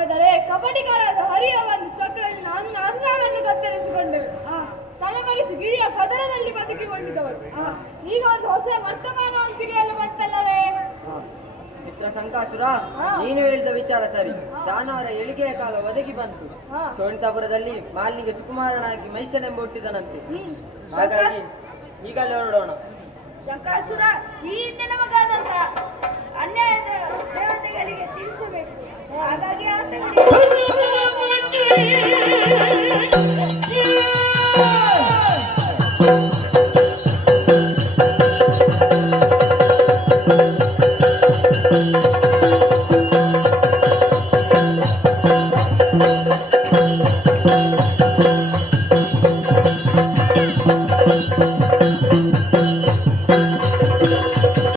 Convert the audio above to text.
ಆದರೆ ಕಬಡ್ಡಿಗಾರಾದ ಹರಿಯ ಒಂದು ಚಕ್ರದಲ್ಲಿ ನನ್ನ ಅಂಗವನ್ನು ಕತ್ತರಿಸಿಕೊಂಡೆವು. ತಲೆಮರೆಸಿ ಗಿರಿಯ ಕದರದಲ್ಲಿ ಬದುಕಿಕೊಂಡಿದ್ದವರು. ಈಗ ಒಂದು ಹೊಸ ವರ್ತಮಾನ ಅಂತಿಗೆಯಲು ಬಂತಲ್ಲವೇ? ಮಿತ್ರ ಸಂಕಾಸುರ, ನೀನು ಹೇಳಿದ ವಿಚಾರ ಸರಿ. ದಾನವರ ಏಳಿಗೆಯ ಕಾಲ ಒದಗಿ ಬಂತು. ಸೋಣಿತಾಪುರದಲ್ಲಿ ಮಾಲಿನಿಗೆ ಸುಕುಮಾರನಾಗಿ ಮೈಸನೆಂಬ ಹುಟ್ಟಿದನಂತೆ. ಹಾಗಾಗಿ ಈಗಲೇ ಹೊರಡೋಣ. ಶಂಕಾಸುರ, ಈ ಹಿಂದೆ ನಮಗಾದಂತ ಅನ್ಯಾಯದ ದೇವತೆಗಳಿಗೆ ತಿಳಿಸಬೇಕು. ಹಾಗಾಗಿ ಆ